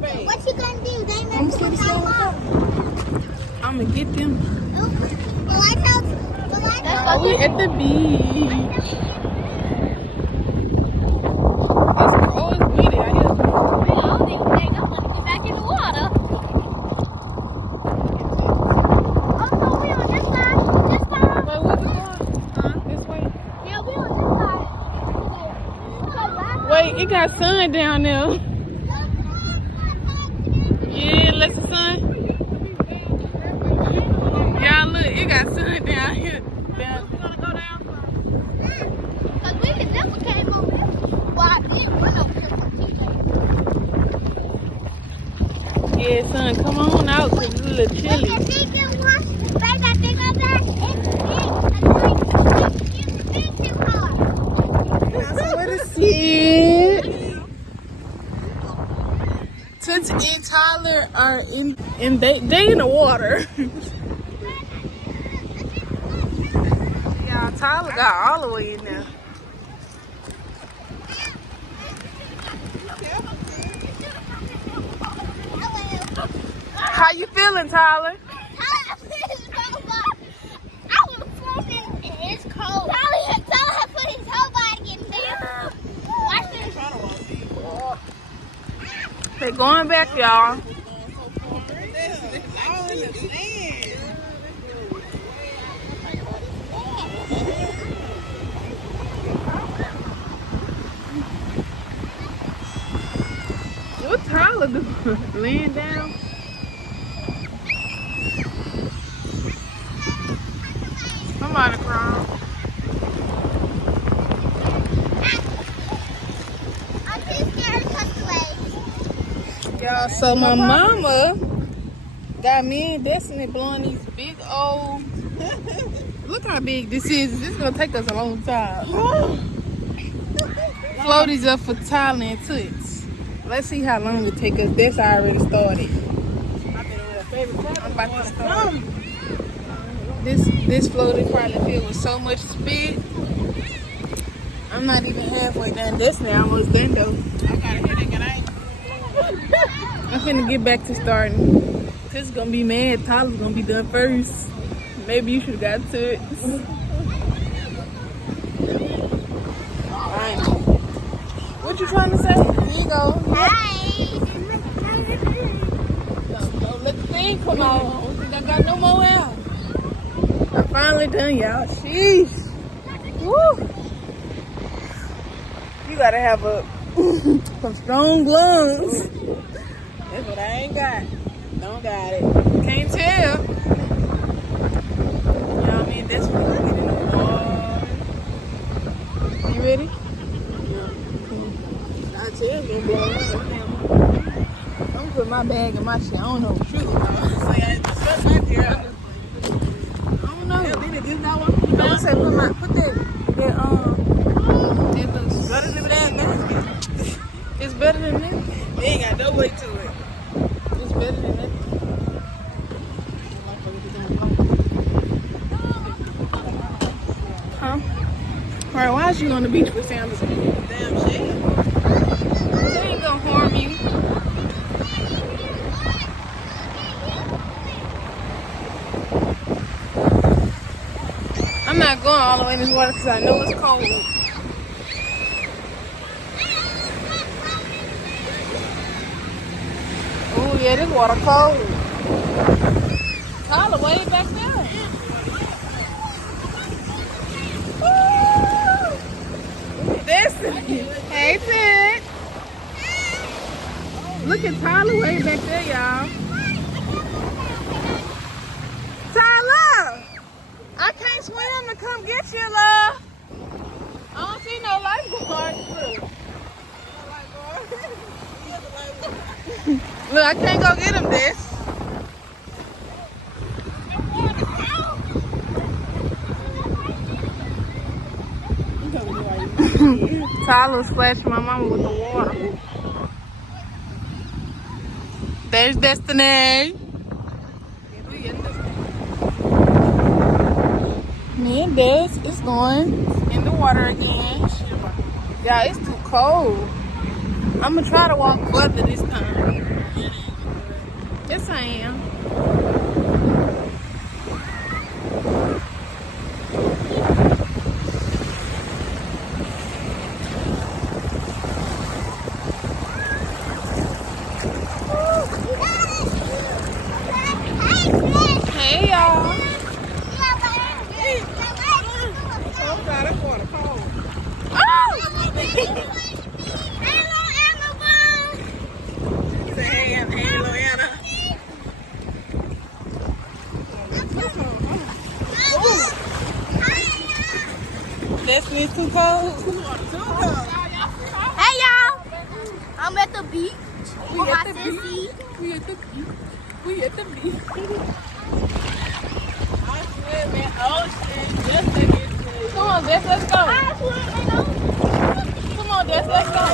What you gonna do? They I'm never gonna come out. I'm gonna get them. Well, I told. Oh, we at the beach. Oh, it's windy out here. I don't even think I want to get back in the water. Oh no, we on this side. This side. Wait, where we going? This way. Yeah, we on this side. Wait, it got sun down there. Yeah, let the sun. Y'all look, it got sun down here. Cause we had never came over this. Well, I did run over here from TJ. Yeah, son, come on out, cause it's a little chilly. I think it was. Babe, I think I'm back. It's big too hard. That's what it is. Toots and Tyler are they in the water. Yeah, Tyler got all the way in there. How you feeling, Tyler? It's cold. Tyler put his whole body in there. Watch this. They going back, y'all. What Tyler doing? Laying down? Somebody crying. I'm too scared to touch the waves. Y'all, so my mama got me and Destiny blowing these big old. Look how big this is. This is gonna take us a long time. Floaties up for Tyler and Toots. Let's see how long it take us. That's already started. I'm about to start. This floaty probably filled with so much spit. I'm not even halfway done. Destiny almost done though. I got a headache and I ain't. I'm finna get back to starting. This is gonna be mad. Tyler's gonna be done first. Maybe you should have got to it. Alright. What you trying to say? Here you go. Hi. Don't let the thing come out. I don't think I got no more out. I'm finally done, y'all. Sheesh. Woo. You gotta have some strong lungs. That's what I ain't got. Don't got it. Can't tell. You know what I mean? That's what we get in the water. You ready? Yeah. I tell you, boy. I'm gonna put my bag in my shit. I don't know what you're going to I don't know. I would say put it's better than that. They ain't got no weight to it. It's better than that. Huh? Alright, why is you on the beach with Sam? Damn shit. They ain't gonna harm you. I'm not going all the way in this water because I know it's cold. Oh yeah, this water cold. Tyler, way back there. Destiny. Hey, Pit. Look at Tyler way back there, y'all. Tyler! I can't swim to come get you, love. I don't see no lifeguard. Look, I can't go get him this. Tyler splashed my mama with the water. There's Destiny. Me and Des is going in the water again. Yeah, it's too cold. I'm gonna try to walk further this time. Yes, I am. Hey, y'all. Destiny's too cold. Hey y'all, I'm at the beach. We at the beach. We at the beach. We at the beach. I swim in ocean just to get to. Come on, Des, let's go. Come on, Des, let's go.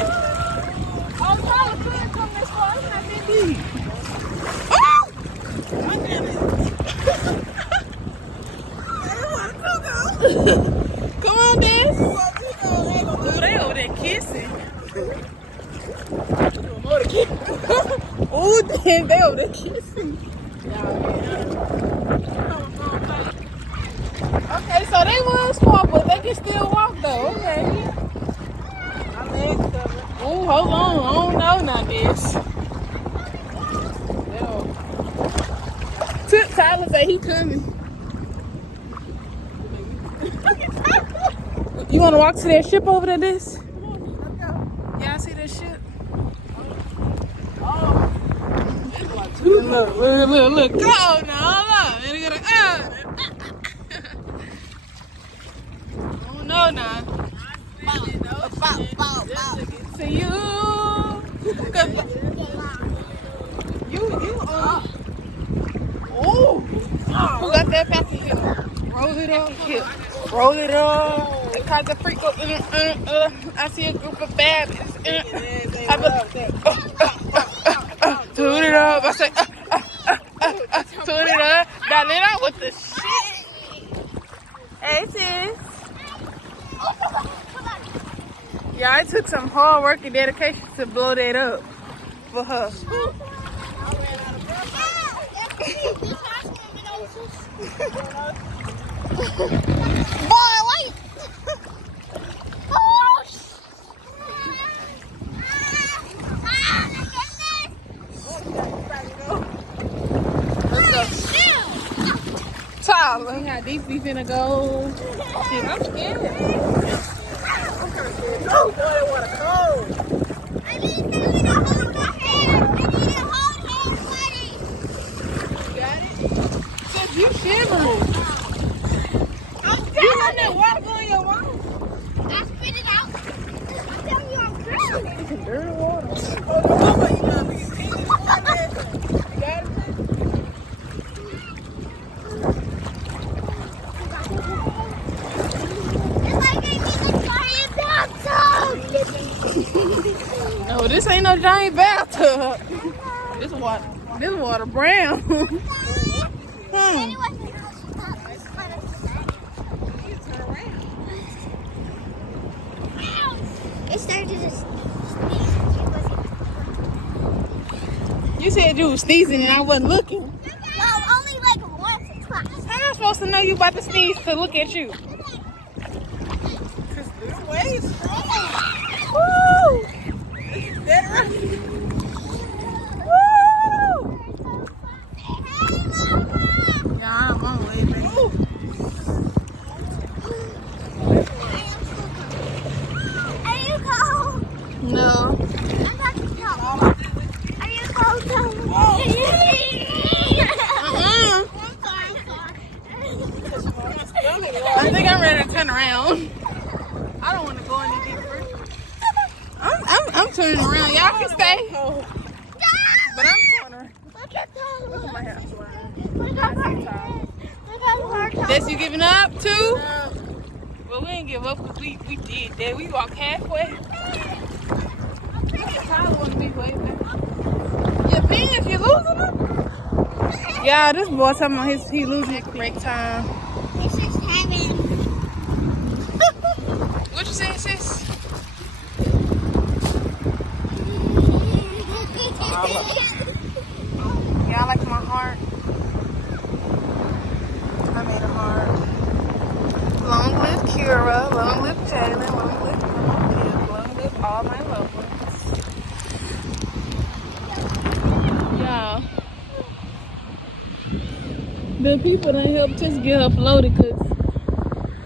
Oh, Tyler couldn't come this far. I'm not that deep. Oh! My goodness. Come on, Des. Ooh, they over there kissing. Ooh, damn, they over there kissing. Okay, so they was small, but they can still walk though. Okay. Ooh, hold on. I don't know now, this. Tyler say he coming. You want to walk to that ship over there, this? Y'all see that ship? Look. Go now, hold on. Oh, no, now. To you. Oh. Who got that back in here? Roll it up. Here. Roll it up. Because the freak up. I see a group of bad Tune it up. I say, tune it up. Now let out with the shit. Hey, sis. Yeah, it took some hard work and dedication to blow that up for her. Boy, wait. Let's go. Tyler, how deep we finna go? Shit, I'm scared. Oh, boy, I want to go. I need somebody to hold my hand. I need to hold his buddy. You got it? Since you shivering. You let that water go in your mouth. I spit it out. I'm telling you, I'm drowning. Some dirty water. Oh, no, you got me. You got it? It's like they need a giant bathtub. No, this ain't no giant bathtub. This water brown. It started to sneeze. You said you was sneezing and I wasn't looking. Well, only like once or twice. How am I supposed to know you about to sneeze to look at you? Woo! Yeah, I'm on way, baby. Are you cold? No. I'm not cold. Are you cold? I think I'm ready to turn around. I don't want to go any deeper. I'm turning around. Y'all can stay. But I'm going to. Look at my hair. That's you giving up too? Well, we ain't give up because we did that. We walked halfway. Tyler want to be way back. Your pants, you losing them? Yeah, this boy talking about he losing his correct time. It's just having. What you saying, sis? Y'all like my heart? I made a heart. Long live Kira, long live Jalen, long live Grandma, long live all my loved ones. Y'all, the people that helped us get her floated, because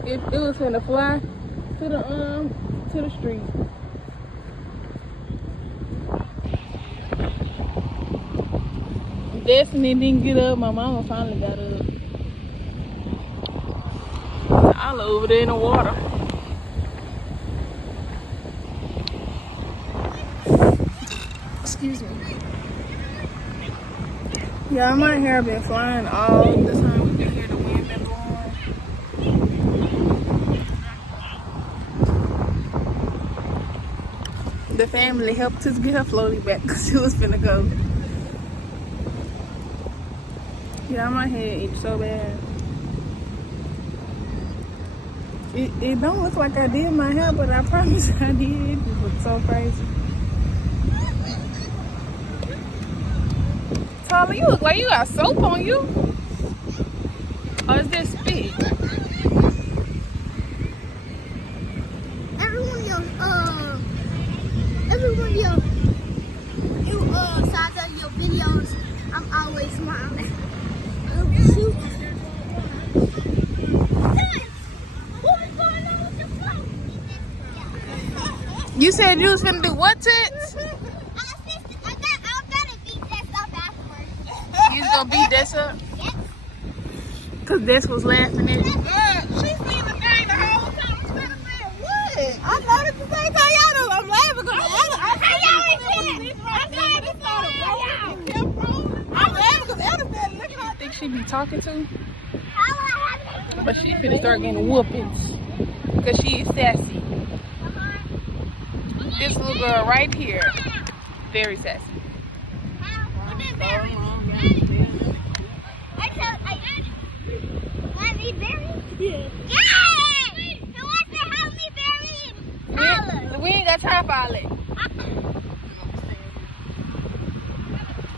if it was gonna fly to the street. Destiny didn't get up. My mama finally got up. All over there in the water. Excuse me. Yeah, my hair been flying all the time. We can hear the wind been blowing. The family helped us get her floaty back because she was finna go. Yeah, my head itch so bad. It don't look like I did my hair, but I promise I did. It just looks so crazy. Tyler, you look like you got soap on you. Or is that spit? Everyone sides of your videos, I'm always smiling. You said you was finna do what, Tits? I'm gonna beat this up afterwards. You was gonna beat this up? Yes. Cause this was laughing at you. She seen the thing the whole time. I'm trying to say, what? I know at the same time y'all know I'm laughing because I'm laughing because Elder said, look at her. Think she be talking to? But she finna start getting whoopings. Cause she is sassy. This little girl right here, very sassy. We ain't got time for all that.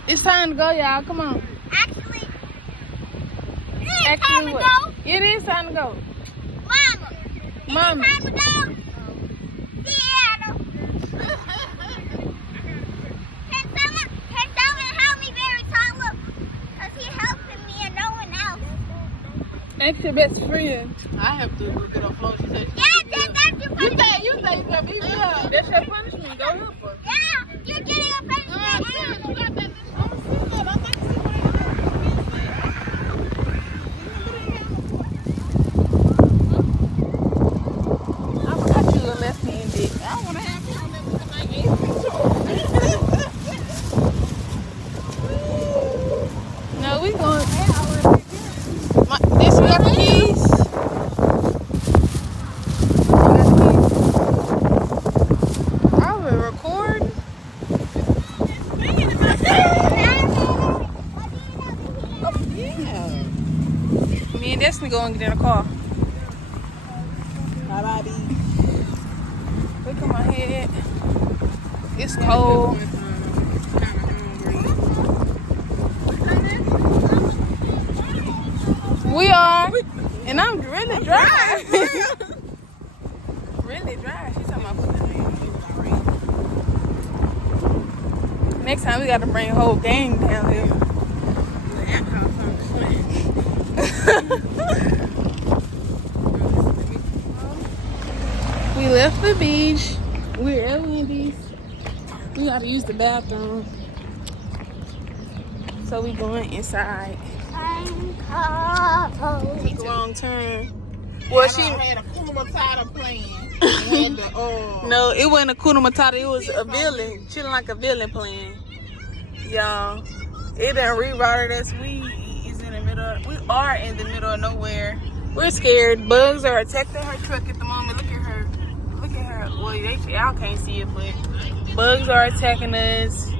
It's time to go, y'all. Come on. Actually, Actually, what? It is time to go. Mama. Time to go. Can someone help me, Barry Tyler? Because he helping me and no one else. That's your best friend. I have to get on phone. She said, Yeah, that's your punishment. you say you're going to beat me up. That's your punishment. Go help her. Yeah, you're getting a punishment. I forgot you were left-handed. I want to have you on that because I ain't No, we going. This we got the keys. I've been recording. Yeah. Me and Destiny go and get in the car. Bye-bye. Look at my head. It's cold. We are. And I'm really dry. Really dry. She's talking about next time we gotta bring a whole gang down here. We left the beach. We're at Wendy's. We gotta use the bathroom. So we going inside. I'm cold. Took a long turn. Well, she had a Kuna Matata plan. And the, no, it wasn't a Kuna Matata. It was a villain, chilling like a villain plan. Y'all, it done rerouted us. We are in the middle of nowhere. We're scared. Bugs are attacking her truck at the moment. Look at her. Look at her. Well, y'all can't see it, but bugs are attacking us.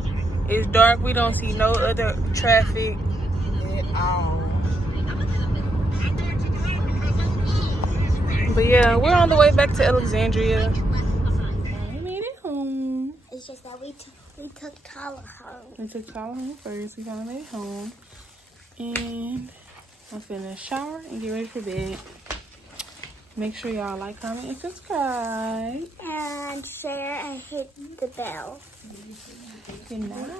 It's dark. We don't see no other traffic. But yeah, we're on the way back to Alexandria. We made it home. It's It's just that we took Tyler home. We took Tyler home first. We finally made it home. And I'm finna shower and get ready for bed. Make sure y'all like, comment, and subscribe. And share and hit the bell. Good night.